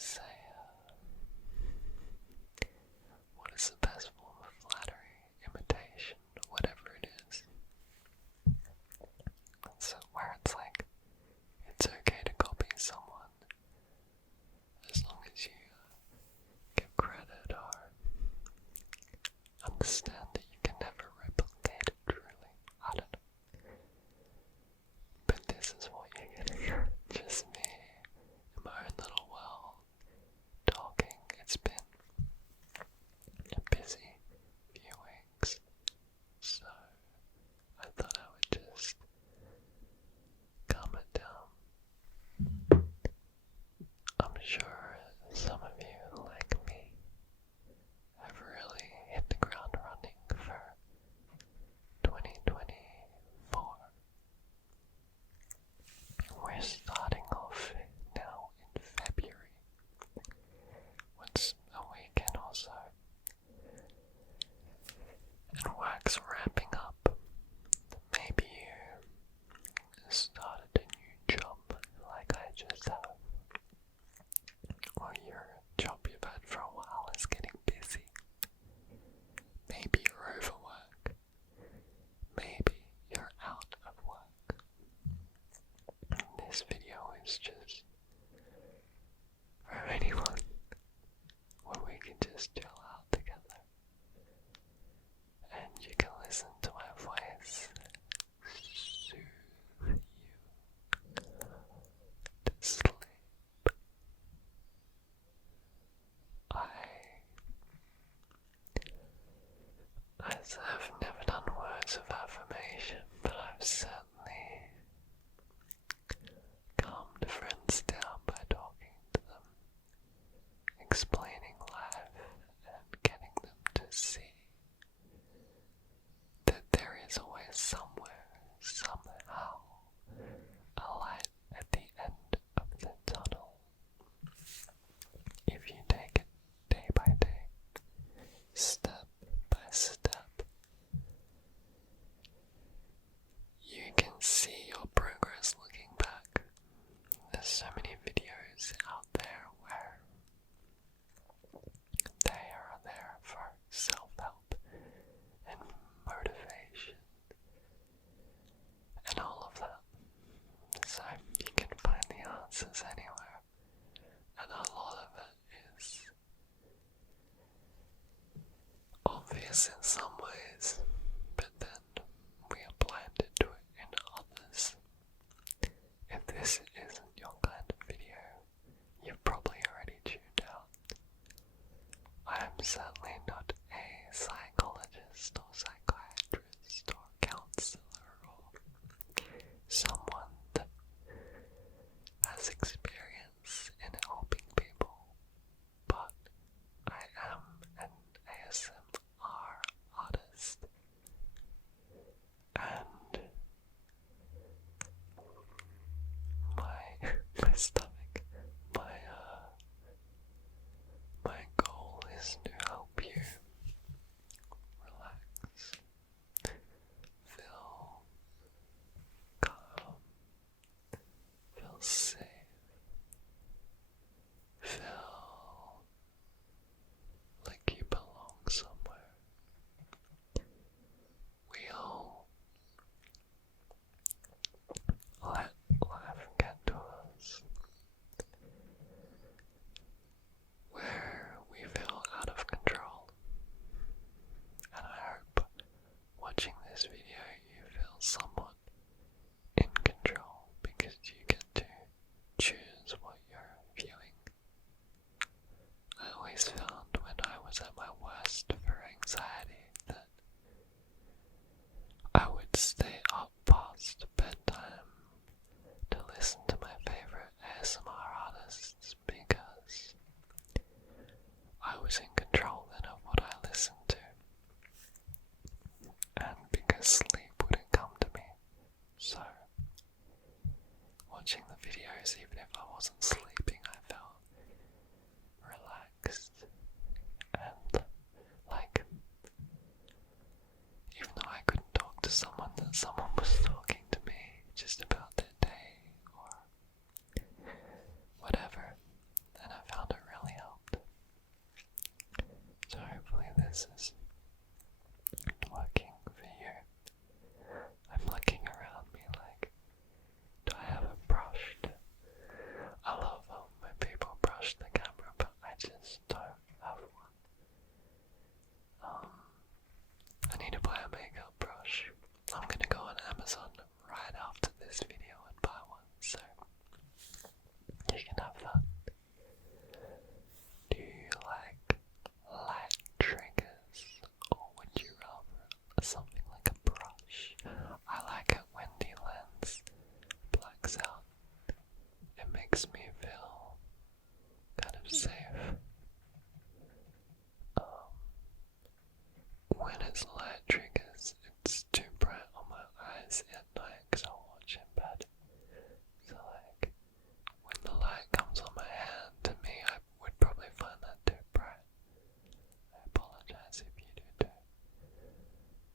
say, what is the best form of flattery, imitation, whatever it is. So where it's like, it's okay to copy someone as long as you give credit or understand that you can never replicate it truly. I don't know. But this is what you're getting. Just me in my own little world talking. It's been a busy few weeks, so I thought I would just calm it down. I'm sure some of you, like me, have really hit the ground running for 2024. We're starting off now in February. What's a weekend or so? And work's ramping up. Maybe you started a new job like I just have. Or your job you've had for a while is getting busy. Maybe you're overworked. Maybe you're out of work. This video is just for anyone where we can just chill out together. And you can listen to my voice soothe you to sleep. I've never done words of affirmation, but I've certainly calmed friends down by talking to them, explaining life, and getting them to see that there is always somewhere, somehow, a light at the end of the tunnel. If you take it day by day, step by step, you can see your progress looking back. There's so many videos out there where they are there for self-help and motivation and all of that. So you can find the answers anywhere, and a lot of it is obvious in some ways, but then we are blinded to it in others. If this isn't your kind of video, you've probably already tuned out. I am certainly not a psychologist or psychiatrist or counselor or someone that has experience in helping people, but I am an ASMR artist, and my stomach, my goal is to help you relax, feel calm, feel safe, feel like you belong somewhere. We all let life get to us where we feel out of control, and I hope watching this video you feel somewhat in control, because you get to choose what you're viewing. I always found when I was at my worst for anxiety that I would stay up past bedtime to listen to my favorite ASMR artists, because I was in control then of what I listened to, and because sleep wouldn't come to me. So watching the videos, even if I wasn't sleeping, I felt relaxed and this is working for you. I'm looking around me like, do I have a brush? I love when people brush the camera, but I just don't have one. I need to buy a makeup brush. I'm gonna go on Amazon right after this video and buy one, so you can have that. Do you like light triggers, or would you rather something like a brush? I like it when the lens blacks out. It makes me feel kind of safe. When it's light triggers, it's too bright on my eyes at night because I watch in bed. So like, when the light comes on my hand, to me, I would probably find that too bright. I apologize if you do too.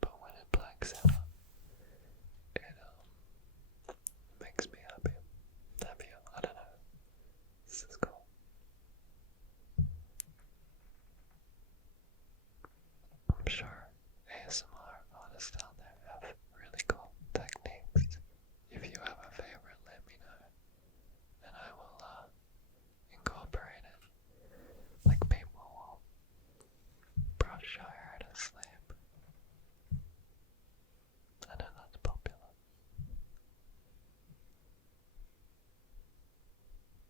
But when it blacks out, it makes me happier. I don't know. This is cool. I'm sure ASMR artists out there have really cool techniques. If you have a favorite, let me know, and I will incorporate it. Like people will brush your hair to sleep. I know that's popular.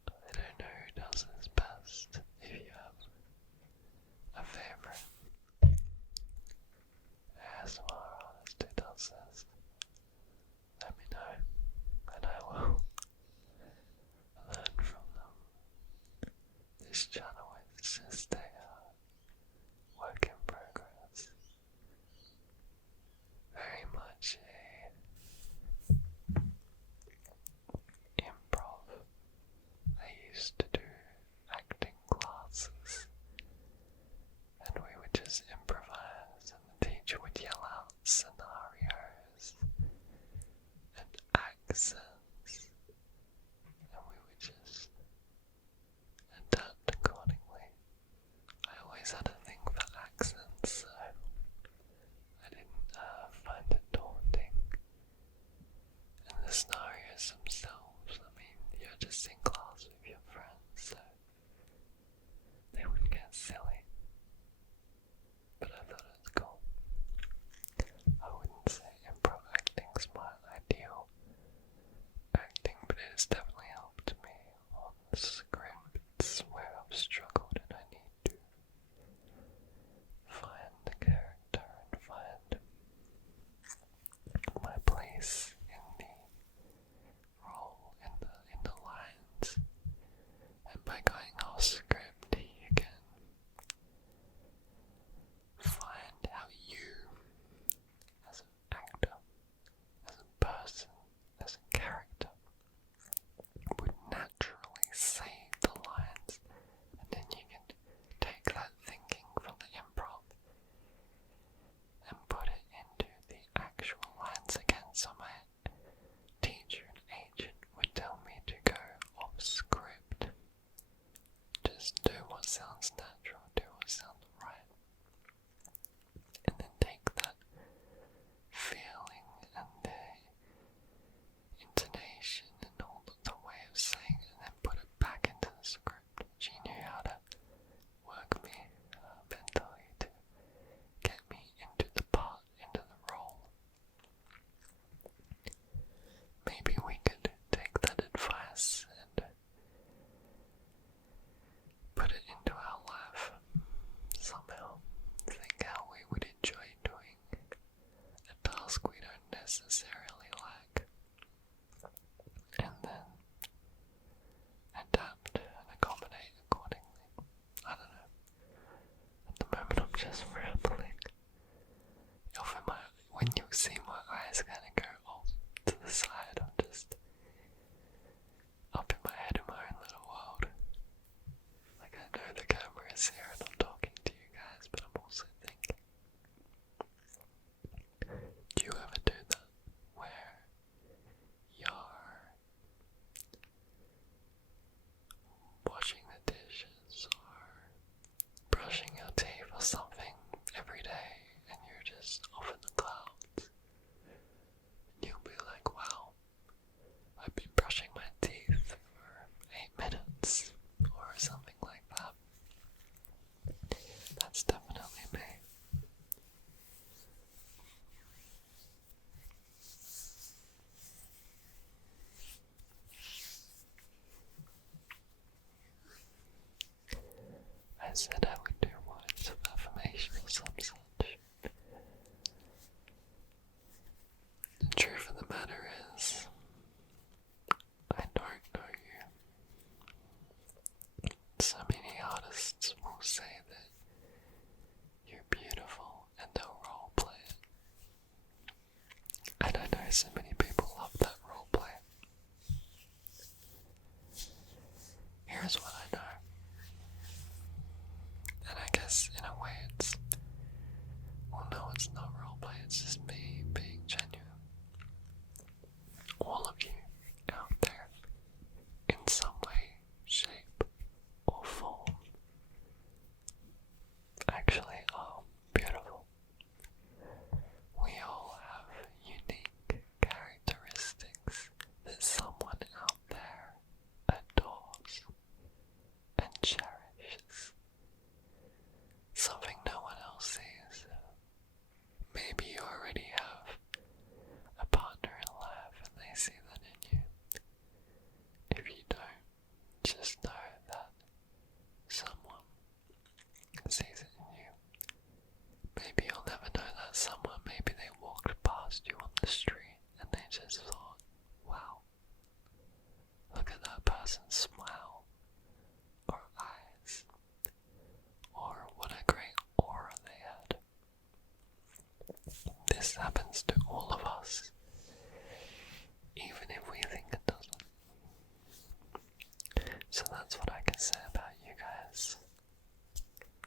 I don't know who does this best. If you have a favorite ASMR artist who does this, let me know, and I will learn from them. This channel is just a work in progress. Very much a improv. I used to do acting classes, and we would just improvise, and the teacher would yell out scenarios and accents, and we would just adapt accordingly. I always had a thing for accents, so I didn't find it daunting. And the scenarios themselves, I mean, you're just in class with your friends, so they wouldn't get silly. But I thought it was cool. I wouldn't say improv acting's my ideal acting, but it has definitely helped me on the scripts where I've struggled and I need to find the character and find my place in the role, in the lines. And by going off script, you can find how you, as an actor, as a person, as a character, would naturally say the lines, and then you can take that thinking from the improv and put it into the actual lines again. So my teacher and agent would tell me to go off script. Just do what sounds natural, do what sounds right. And then take that feeling and the intonation and all the way of saying it, and then put it back into the script. She knew how to work me mentally to get me into the part, into the role. Maybe we could take that advice and put it into our life said I would do words of affirmation or some such. The truth of the matter is, I don't know you. So many artists will say that you're beautiful and they'll roleplay it. And I know so many people love that roleplay. Here's what I know. And I guess in a way it's, well no, it's not roleplay, it's just me being genuine. All of you out there, in some way, shape, or form, actually are beautiful. We all have unique characteristics that someone out there adores and cherishes. Something no one else sees. Maybe you already have a partner in life and they see that in you. If you don't, just know that someone sees it in you. Maybe you'll never know that someone, maybe they walked past you on the street and they just thought, wow, look at that person's smile, or eyes, or what a great aura they had. This happens to all of us, even if we think it doesn't. So that's what I can say about you guys.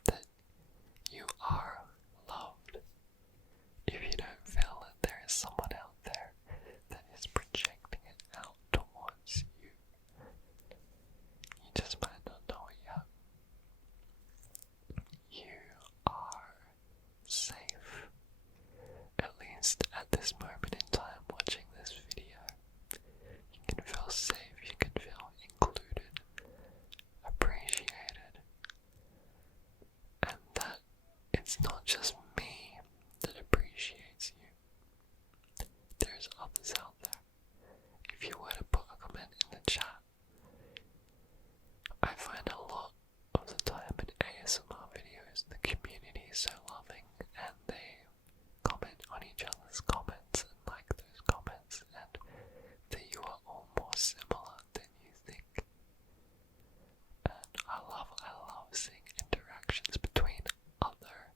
That you are loved. If you don't feel that there is someone out there that is projecting it out towards you, you just might not know it yet. You are safe. At least at this moment in time watching this video, you can feel safe, you can feel included, appreciated, and that it's not just me that appreciates you. There's others out there. If you were to put a comment in the chat, I find a lot of the time in ASMR videos, the community is so loving and they comment on each other's comments and like those comments, and that you are all more similar than you think. And I love seeing interactions between other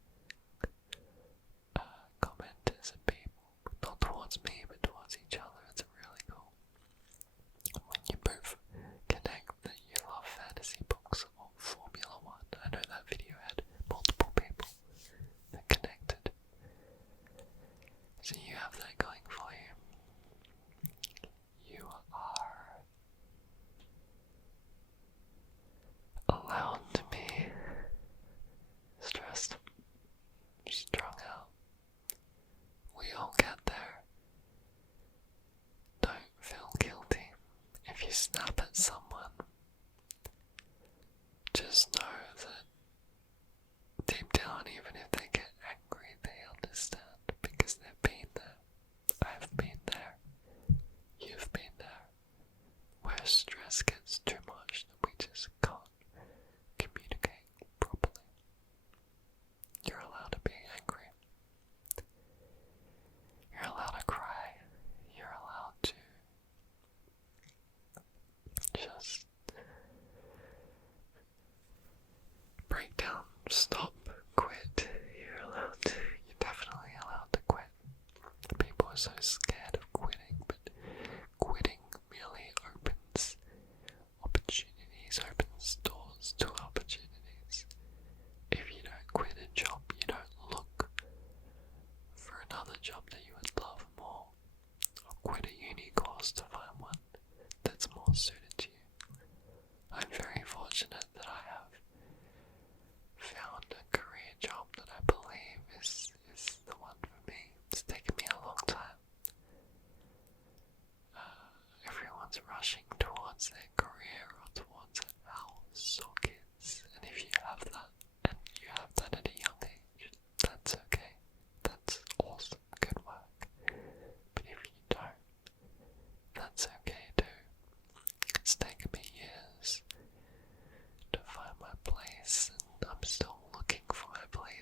commenters and people, not towards me but towards each other. It's really cool when you both connect that you love fantasy books or Formula 1. I know that video had multiple people that connected. So you have that going for you. You are allowed to be stressed, strung out. We all get there. Don't feel guilty. If you snap at someone, just know that deep down, even if they get angry, they understand because they've been there. I've been there. You've been there. Where stress gets too much that we just can't communicate properly. You're allowed to be angry. You're allowed to cry. You're allowed to just break down, stop, quit. You're definitely allowed to quit. People are so scared of quitting, but quitting merely opens opportunities, opens doors to opportunities. If you don't quit a job, you don't look for another job that you would love more, or quit a uni course to find one that's more suited to you. I'm very fortunate that I have found a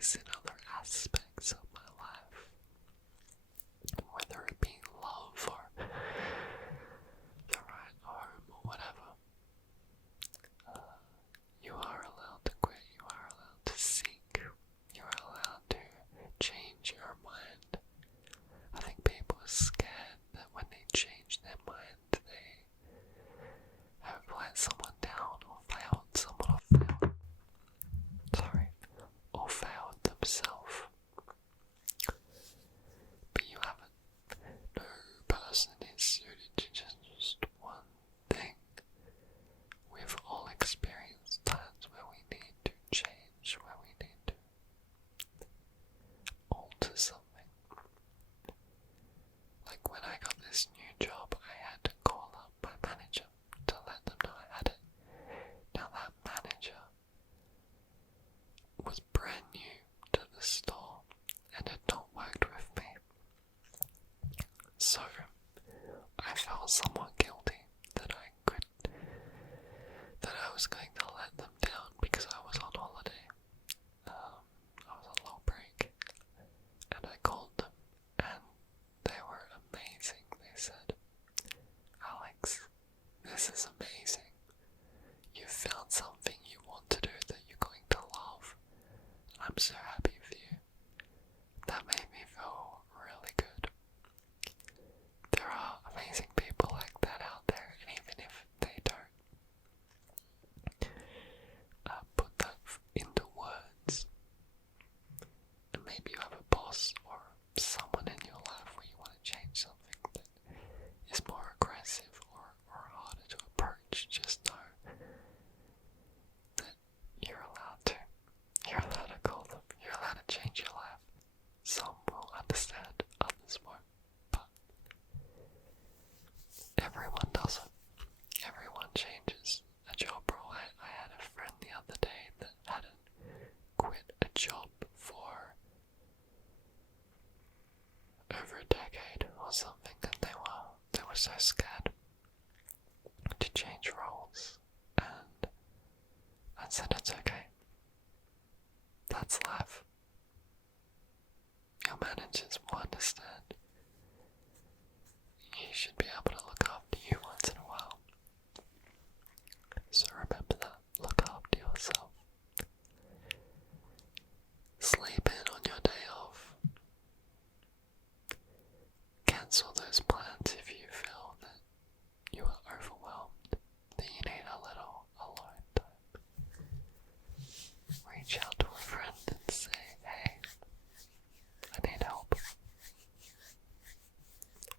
ways in other aspects of my life, whether it be love or the right home or whatever. You are allowed to quit, you are allowed to seek, you are allowed to change your mind. I think people are scared that when they change their mind, they have let someone down or failed someone or failed themselves. But you haven't. No person is suited to just one thing. We've all experienced times where we need to change, where we need to alter something. Like when I got this new job, I had to call up my manager to let them know I had it. Now that manager was brand new to the store and had not worked with me. So I felt somewhat guilty that I was going to let them down because I was on holiday. I was on low break, and I called them, and they were amazing. They said, "Alex, this is amazing. You found something you want to do that you're going to love. I'm so happy for you." That made me feel really good. There are amazing people like that out there, and even if they don't put that into words, and maybe you have a boss or someone in your life where you want to change something that is more aggressive or harder to approach, just know that you're allowed to. You're allowed to call them. You're allowed to change your life. Some will understand, others won't, but everyone does it. Everyone changes a job role. I had a friend the other day that hadn't quit a job for over a decade or something, and they were so scared to change roles, and I said it's okay. That's life. Your managers will understand. You should be able to look after you once in a while. So remember that. Look after yourself. Sleep in on your day off. Cancel those plans if you feel that you are overwhelmed, that you need a little alone time. Reach out to a friend and say, "Hey, I need help."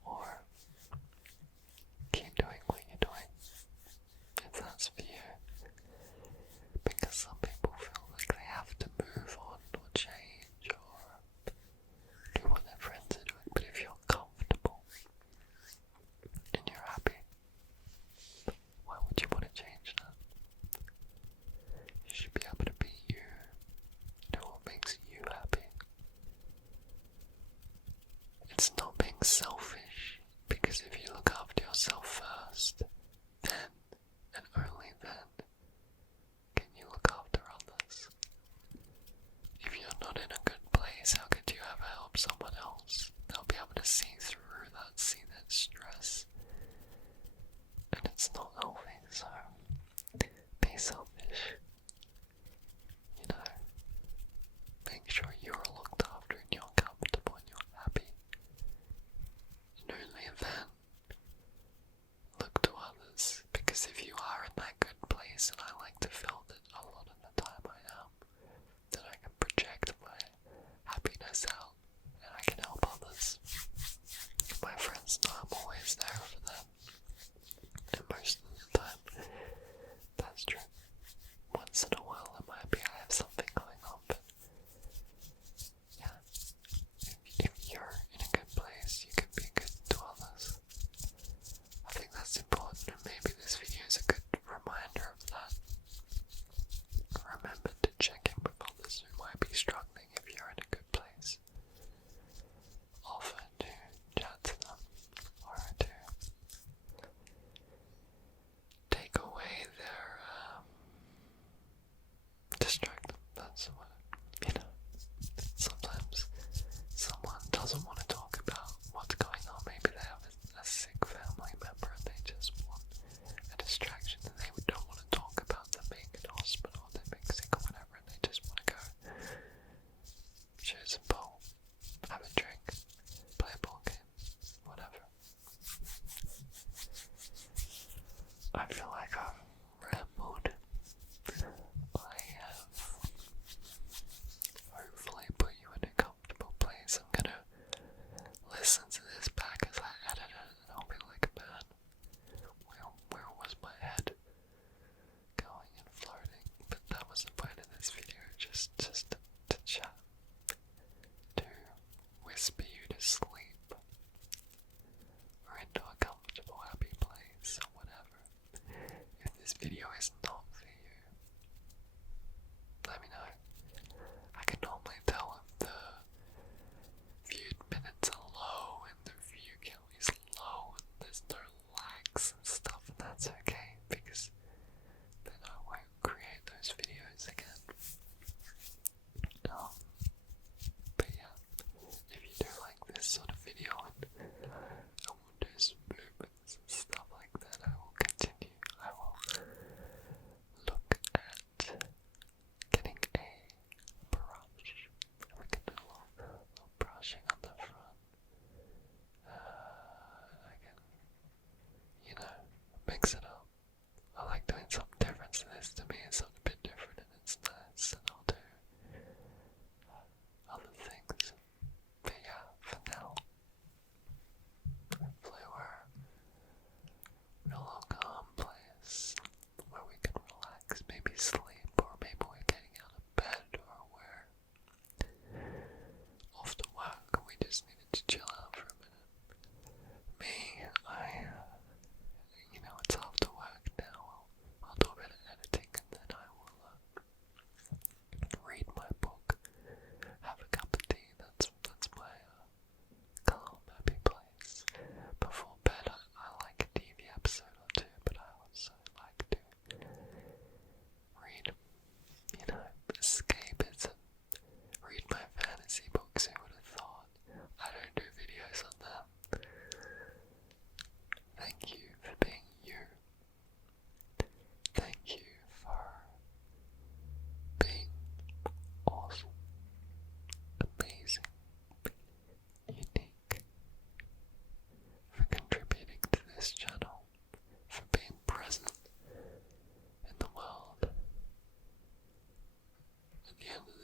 Or keep doing what you're doing, if that's for you. Because some people feel like they have to move on or change or do what their friends are doing. But if you're comfortable and you're happy, why would you want to change that? You should be able to be you, do what makes you happy. It's not being selfish, because if you look after yourself first, then and only then can you look after others. If you're not in a good place, how could you ever help someone else? They'll be able to see through that, see that stress, and it's not healthy. So be selfish, make sure you're looked after and you're comfortable and you're happy, and only then look to others. Because if you are in that good place, and I like to feel that a lot of the time I am, that I can project my happiness out and I can help others. My friends know I'm always there for them, and most of the time that's true. Once in a while I might be, I have something going on, but yeah, if you're in a good place, you can be good to others. I think that's important, and maybe this video is a good reminder of that. Remember to check in with others who might be struggling if you're in a good place. Offer to chat to them, or to at the end of